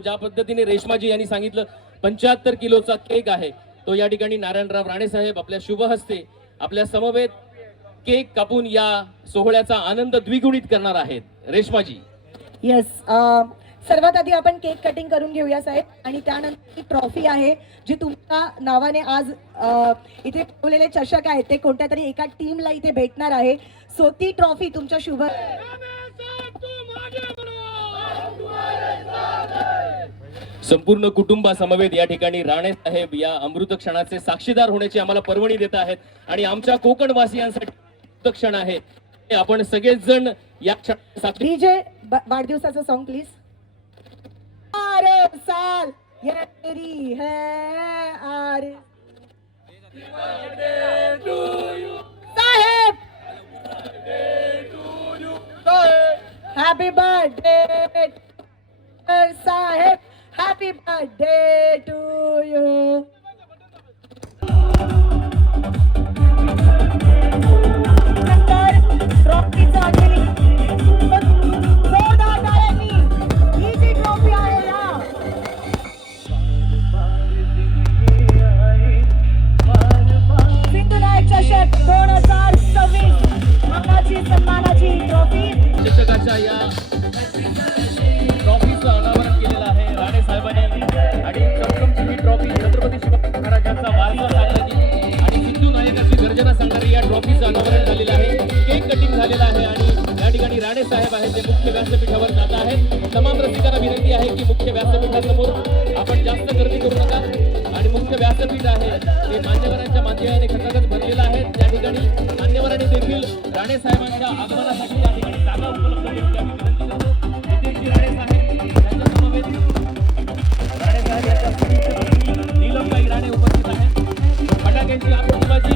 ज्या पद्धतीने रेशमाजी यांनी सांगितलं 75 किलोचा केक आहे तो या ठिकाणी नारायणराव राणे साहेब आपल्या शुभ हस्ते आपल्या समवेत केक कापून या सोहळ्याचा आनंद द्विगुणित करणार आहेत. रेशमाजी. येस, सर्वात आधी आपण केक कटिंग करून घेऊया साहेब, आणि त्यानंतर ही ट्रॉफी आहे जी तुमच्या नावाने आज इथे ठेवलेले चषक आहेत ते कोणत्या तरी एका टीमला इथे भेटणार आहे. सो ती ट्रॉफी तुमच्या शुभ संपूर्ण कुटुंबासमवेत या ठिकाणी राणे साहेब या अमृत क्षणाचे साक्षीदार होण्याची आम्हाला पर्वणी देत आहेत आणि आमच्या कोकणवासियांसाठी क्षण आहे. आपण सगळेच जण या क्षणासाठी डीजे वाढदिवसाचं सॉन्ग प्लीज. अरे साल ये तेरी है आरे साहेब हॅपी बर्थडे साहेब, हॅपी बर्थडे टू यू. ट्रॉफीचा ही जी ट्रॉफी आहे ना सिद्धनायक चषक 2026 मानाची सन्मानाची ट्रॉफी. चषकाच्या या ट्रॉफीचं अनावरण केलेलं आहे राणे साहेबांनी आणि चमचमची ही ट्रॉफी छत्रपती शिवाजी महाराजांचा वारसा सांगणारी आणि सिद्धू नायकाची गर्जना सांगणारी या ट्रॉफीचं अनावरण झालेलं आहे. केक कटिंग झालेलं आहे आणि या ठिकाणी राणे साहेब आहेत ते मुख्य व्यासपीठावर जात आहेत. तमाम रसिकांना विनंती आहे की मुख्य व्यासपीठासमोर आपण जास्त गर्दी करू नका आणि मुख्य व्यासपीठ आहे ते मान्यवरांच्या माध्यमाने खचाखच भरलेलं आहे. त्या ठिकाणी मान्यवरांनी देखील राणे साहेबांच्या आगमनासाठी या ठिकाणी जागा उपलब्ध करून द्यावी विनंती करतो. नितेशजी राणे साहेब यांच्या समवेत राणे साहेब यांच्या नीलमबाई राणे उपस्थित आहेत. फटाक्यांची आतिषबाजी,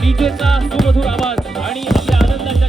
डीजेचा सुमधुर आवाज आणि आपल्या आनंदाच्या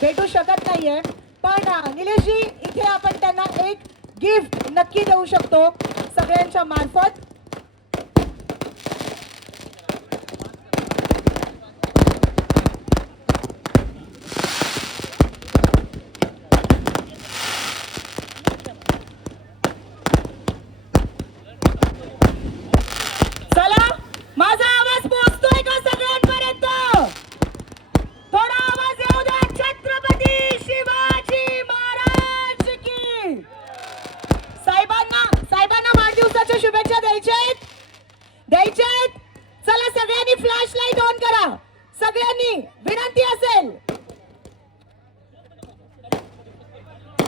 भेटू शकत नाहीये, पण निलेशजी इथे आपण त्यांना एक गिफ्ट नक्की देऊ शकतो सगळ्यांच्या मार्फत. चला, माझा आवाज पोहोचतोय का सगळ्यांपर्यंत? थोडा आवाज येऊ द्या. छत्रपती शिवाजी महाराज की. साहेबांना वाढदिवसाच्या शुभेच्छा द्यायच्या आहेत. चला सगळ्यांनी फ्लॅश लाईट ऑन करा. सगळ्यांनी विनंती असेल.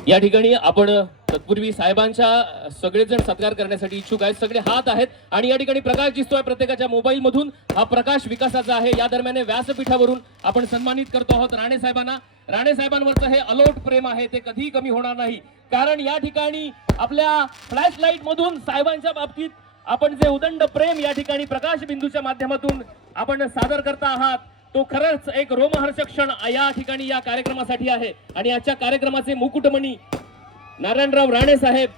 या ठिकाणी आपण तत्पूर्वी साहेबांच्या सगळेजण सत्कार करण्यासाठी इच्छुक आहेत. सगळे हात आहेत आणि या ठिकाणी प्रकाश दिसतोय प्रत्येकाच्या मोबाईल मधून. हा प्रकाश विकासाचा आहे. या दरम्यान व्यासपीठावरून आपण सन्मानित करतो आहोत राणे साहेबांना. राणे साहेबांवरचं हे अलोट प्रेम आहे ते कधीही कमी होणार नाही, कारण या ठिकाणी आपल्या फ्लॅश लाईट मधून साहेबांच्या बाबतीत आपण जे उदंड प्रेम या ठिकाणी प्रकाश बिंदूच्या माध्यमातून आपण सादर करता आहात तो खरंच एक रोमहर्षक क्षण या ठिकाणी या कार्यक्रमासाठी आहे. आणि आजच्या कार्यक्रमाचे मुकुटमणी नारायणराव राणे साहेब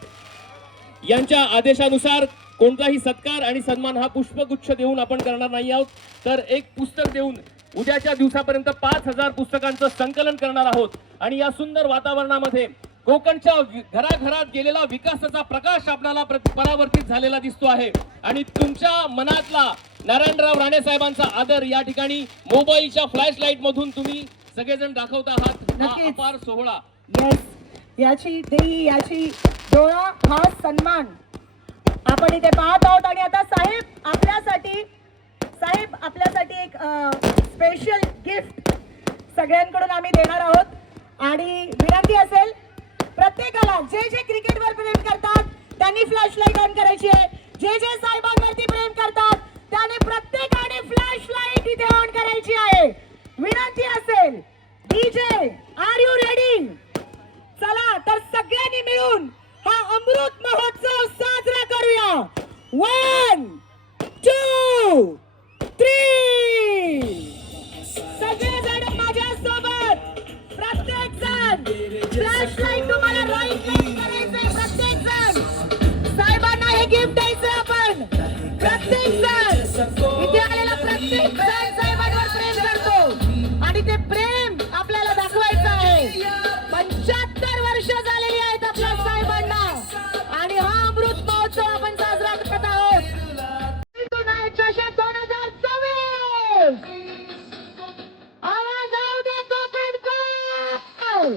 यांच्या आदेशानुसार कोणताही सत्कार आणि सन्मान हा पुष्पगुच्छ देऊन आपण करणार नाही आहोत, तर एक पुस्तक देऊन उद्याच्या दिवसापर्यंत 5000 पुस्तकांचं संकलन करणार आहोत. आणि या सुंदर वातावरणामध्ये कोकणच्या घराघरात गेलेला विकासाचा प्रकाश आपल्याला परावर्तित झालेला दिसतो आहे आणि तुमच्या मनातला नारायणराव राणे साहेबांचा आदर या ठिकाणी मोबाईलच्या फ्लॅश लाईट मधून तुम्ही सगळेजण दाखवता आहात. हा अपार सोहळा. याची डोळा हा सन्मान आपण इथे पाहत आहोत. आणि आता साहेब आपल्यासाठी एक स्पेशल गिफ्ट सगळ्यांकडून आम्ही देणार आहोत आणि विनंती असेल प्रत्येकाला जे जे क्रिकेटवर प्रेम करतात त्यांनी फ्लॅश लाईट ऑन करायची आहे. जे जे साहेबांवरती प्रेम करतात त्याने प्रत्येकाने फ्लॅश लाईट इथे ऑन करायची आहे. विनंती असेल डीजे आर यू रेडी? चला तर सगळ्यांनी मिळून हा अमृत महोत्सव साजरा करूया. 1 2 3 सगळेजण माझ्या सोबत. प्रत्येक जण फ्लॅश लाईट तुम्हाला राईट लाईट करायचंय. प्रत्येक जण साहेबांना हे गिफ्ट द्यायचं आपण. प्रत्येक जण इथे आलेला प्रत्येक जण साहेबांवर प्रेम करतो आणि ते प्रेम आपल्याला दाखवायचं आहे. 75 वर्ष झालेली आहेत आपल्या साहेबांना आणि हा अमृत महोत्सव आपण साजरा करत आहोत. चषक 2024 आवाज येऊ दे कोकणकर.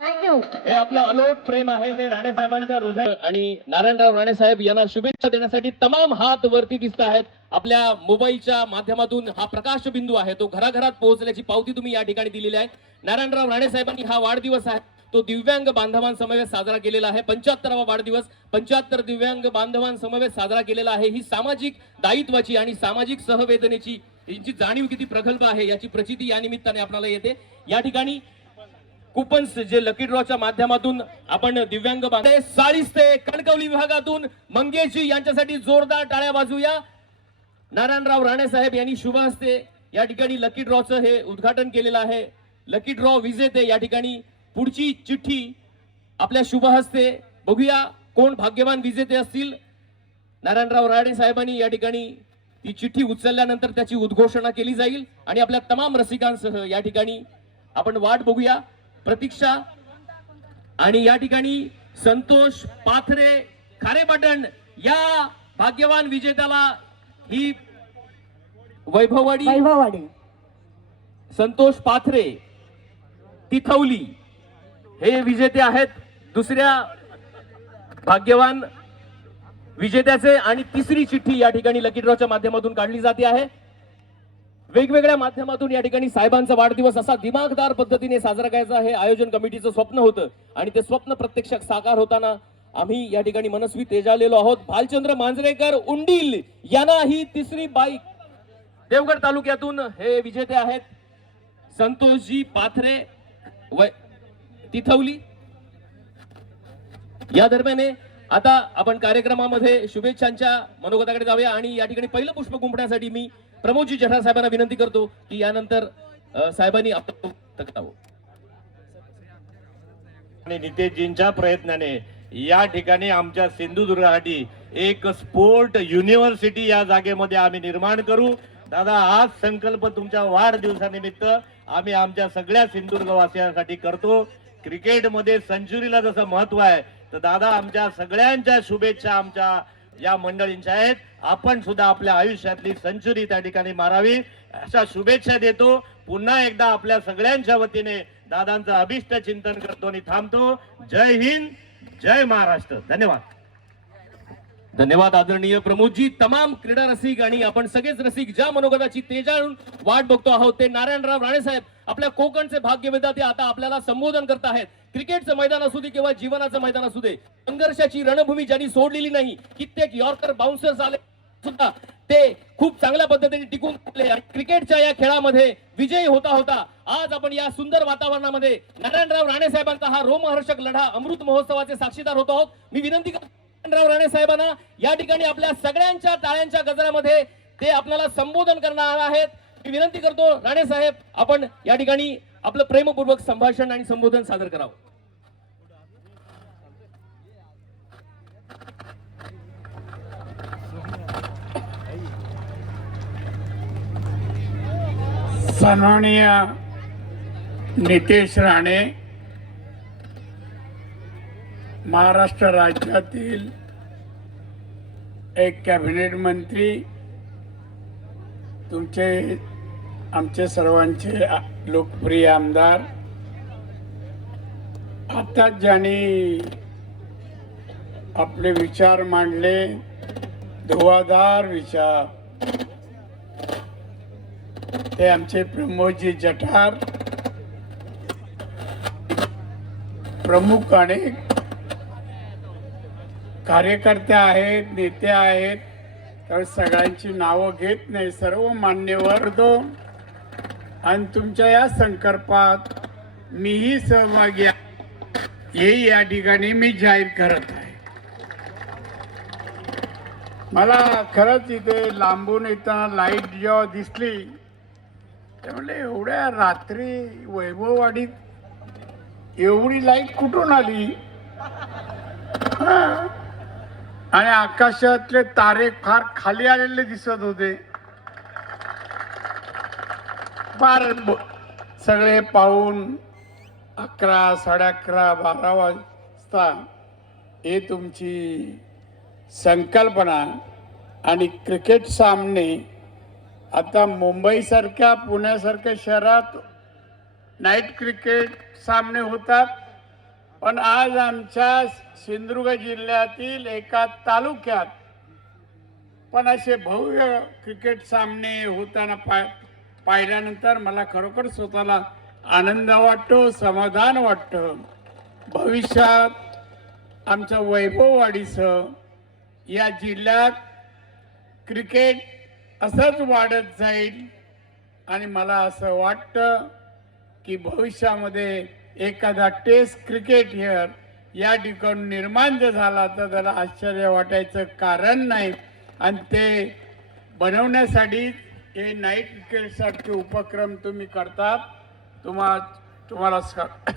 थँक्यू. हे आपलं अलोट प्रेम आहे ते राणे साहेबांच्या हृदय आणि नारायणराव राणे साहेब यांना शुभेच्छा देण्यासाठी तमाम हात वरती दिसत आहेत. आपल्या मोबाईलच्या माध्यमातून हा प्रकाश बिंदू आहे तो घराघरात पोहोचल्याची पावती तुम्ही या ठिकाणी दिलेली आहे. नारायणराव राणे साहेबांनी हा वाढदिवस आहे तो दिव्यांग बांधवांसमवेत साजरा केलेला आहे. 75वा वाढदिवस 75 दिव्यांग बांधवांसमवेत साजरा केलेला आहे. ही सामाजिक दायित्वाची आणि सामाजिक सहवेदनेची यांची जाणीव किती प्रगल्भ आहे याची प्रचिती या निमित्ताने आपल्याला येते. या ठिकाणी कुपन्स जे लकी ड्रॉच्या माध्यमातून आपण दिव्यांग बांधव साळिस्ते कणकवली विभागातून मंगेशजी यांच्यासाठी जोरदार टाळ्या वाजूया. नारायणराव राणे साहेब यांनी शुभ हस्ते या ठिकाणी लकी ड्रॉचं हे उद्घाटन केलेलं आहे. लकी ड्रॉ विजेते या ठिकाणी पुढची चिठ्ठी आपल्या शुभ हस्ते बघूया कोण भाग्यवान विजेते असतील. नारायणराव राणे साहेबांनी या ठिकाणी ती चिठ्ठी उचलल्यानंतर त्याची उद्घोषणा केली जाईल आणि आपल्या तमाम रसिकांसह या ठिकाणी आपण वाट बघूया. प्रतीक्षा आणि या ठिकाणी संतोष पाथरे खारेपाटण या भाग्यवान विजेत्याला ही वैभववाडी संतोष पाथरे तिथवली हे विजेते आहेत. दुसऱ्या भाग्यवान विजेत्याचे आणि तिसरी चिठ्ठी या ठिकाणी लकी ड्रॉच्या माध्यमातून काढली जाते आहे. वेगवेगळ्या माध्यमातून या ठिकाणी साहेबांचा वाढदिवस असा दिमागदार पद्धतीने साजरा करायचा हे आयोजन कमिटीचं स्वप्न होतं आणि ते स्वप्न प्रत्यक्षात साकार होताना आम्ही या ठिकाणी मनस्वी तेजालेलो आहोत. भालचंद्र मांजरेकर उंडील यांना ही तिसरी बाईक देवगड तालुक्यातून हे विजेते आहेत. संतोषजी पाथरे तिथवली. या दरम्यान आता आपण कार्यक्रमामध्ये शुभेच्छांच्या मनोगताकडे जाऊया आणि या ठिकाणी पहिलं पुष्प गुंफण्यासाठी मी प्रमोदजी जठार साहेबांना विनंती करतो की यानंतर साहेबांनी आपलं तक्रावं. आणि नितेशजींच्या प्रयत्नाने या ठिकाणी आमच्या सिंधुदुर्गासाठी एक स्पोर्ट युनिव्हर्सिटी या जागेमध्ये आम्ही निर्माण करू. दादा आज संकल्प तुमच्या वाढदिवसानिमित्त आम्ही आमच्या सगळ्या सिंधुदुर्गवासियांसाठी करतो. क्रिकेटमध्ये सेंचुरीला जसं महत्व आहे तर दादा आमच्या सगळ्यांच्या शुभेच्छा आमच्या या मंडळींच्या आहेत. आपण सुद्धा आपल्या आयुष्यातली सेंचुरी त्या ठिकाणी मारावी अशा शुभेच्छा देतो. पुन्हा एकदा आपल्या सगळ्यांच्या वतीने दादांचं अभिष्ट चिंतन करतो आणि थांबतो. जय हिंद, जय महाराष्ट्र. धन्यवाद. धन्यवाद आदरणीय प्रमोदजी. तमाम क्रीडा रसिक आणि आपण सगळेच रसिक ज्या मनोगताची तेजाळून वाट बघतो आहोत ते नारायणराव राणे साहेब आपल्या कोकणचे भाग्य विधाते आता आपल्याला संबोधन करत आहेत. क्रिकेटचं मैदान असू दे किंवा जीवनाचं मैदान असू दे संघर्षाची रणभूमी ज्यांनी सोडलेली नाही. कित्येक यॉर्कर बाउन्सर्स आले सुद्धा ते खूप चांगल्या पद्धतीने टिकून राहिले आणि क्रिकेटच्या या खेळामध्ये विजयी होता होता आज आपण या सुंदर वातावरणामध्ये नारायणराव राणे साहेबांचा हा रोमहर्षक लढा अमृत महोत्सवाचे साक्षीदार होत आहोत. मी विनंती करतो नारायणराव राणे साहेबांना या ठिकाणी आपल्या सगळ्यांच्या टाळ्यांच्या गजरामध्ये ते आपल्याला संबोधन करणार आहेत. मी विनंती करतो राणे साहेब आपण या ठिकाणी आपलं प्रेमपूर्वक संभाषण आणि संबोधन सादर करावं. सन्माननीय नितेश राणे महाराष्ट्र राज्यातील एक कॅबिनेट मंत्री, तुमचे आमचे सर्वांचे लोकप्रिय आमदार, आता ज्यांनी आपले विचार मांडले, धुवाधार विचार, ते आमचे प्रमोदजी जठार, प्रमुख अनेक कार्यकर्ते आहेत, नेते आहेत, तर सगळ्यांची नावं घेत नाही, सर्व मान्यवर तो आणि तुमच्या या संकल्पात मीही सहभागी आहे हे या ठिकाणी मी जाहीर करत आहे. मला खरंच इथे लांबून येताना लाईट जेव्हा दिसली त्यामुळे एवढ्या रात्री वैभववाडीत एवढी लाईट कुठून आली? हा. आणि आकाशातले तारे फार खाली आलेले दिसत होते. फार सगळे पाहून 11, 11:30, 12 वाजता हे तुमची संकल्पना आणि क्रिकेट सामने आता मुंबईसारख्या पुण्यासारख्या शहरात नाईट क्रिकेट सामने होतात, पण आज आमच्या सिंधुदुर्ग जिल्ह्यातील एका तालुक्यात पण असे भव्य क्रिकेट सामने होताना पाहिल्यानंतर मला खरोखर स्वतःला आनंद वाटतो, समाधान वाटतं. भविष्यात आमच्या वैभववाडीसह या जिल्ह्यात क्रिकेट असंच वाढत जाईल आणि मला असं वाटतं की भविष्यामध्ये एखादा टेस्ट क्रिकेट हिअर या ठिकाणी निर्माण जर झाला तर त्याला आश्चर्य वाटायचं कारण नाही. आणि ते बनवण्यासाठी हे नाईट क्रिकेटसारखे उपक्रम तुम्ही करतात. तुम्हाला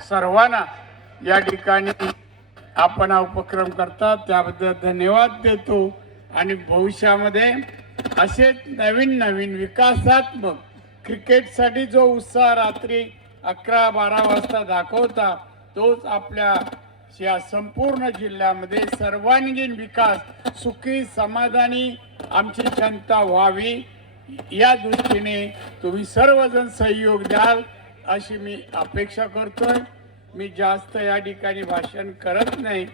सर्वांना या ठिकाणी आपण हा उपक्रम करतात त्याबद्दल धन्यवाद देतो. आणि भविष्यामध्ये असेच नवीन नवीन विकासात्मक क्रिकेटसाठी जो उत्साह रात्री 11-12 वाजता दाखवता तोच आपल्या या संपूर्ण जिल्ह्यामध्ये सर्वांगीण विकास सुखी समाधानी आमची जनता व्हावी या दृष्टीने तुम्ही सर्वजण सहयोग द्याल अशी मी अपेक्षा करतोय. मी जास्त या ठिकाणी भाषण करत नाही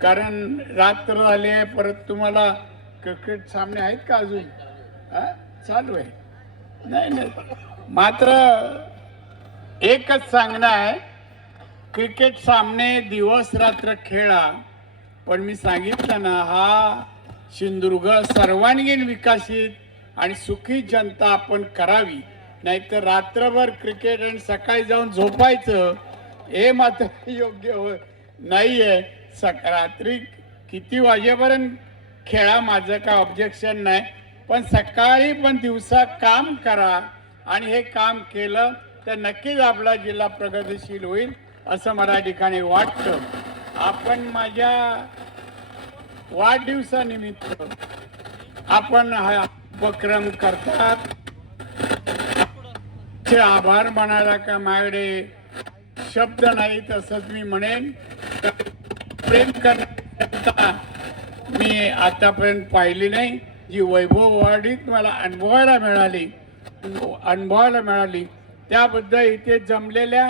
कारण रात्र झाली आहे. परत तुम्हाला क्रिकेट सामने आहेत का अजून? चालू आहे? नाही. मात्र एकच सांगणं आहे, क्रिकेट सामने दिवस रात्र खेळा, पण मी सांगितलं ना हा सिंधुदुर्ग सर्वांगीण विकसित आणि सुखी जनता आपण करावी. नाहीतर रात्रभर क्रिकेट आणि सकाळी जाऊन झोपायचं हे मात्र योग्य नाहीये. रात्री किती वाजेपर्यंत खेळा, माझं काय ऑब्जेक्शन नाही, पण सकाळी पण दिवसा काम करा आणि हे काम केलं तर नक्कीच आपला जिल्हा प्रगतिशील होईल असं मला ठिकाणी वाटतं. आपण माझ्या वाढदिवसानिमित्त आपण हा उपक्रम करतात. आभार मानायला का माझ्याकडे शब्द नाही, तसंच मी म्हणेन प्रेम करता मी आतापर्यंत पाहिली नाही जी वैभववाडीत मला अनुभवायला मिळाली त्याबद्दल इथे जमलेल्या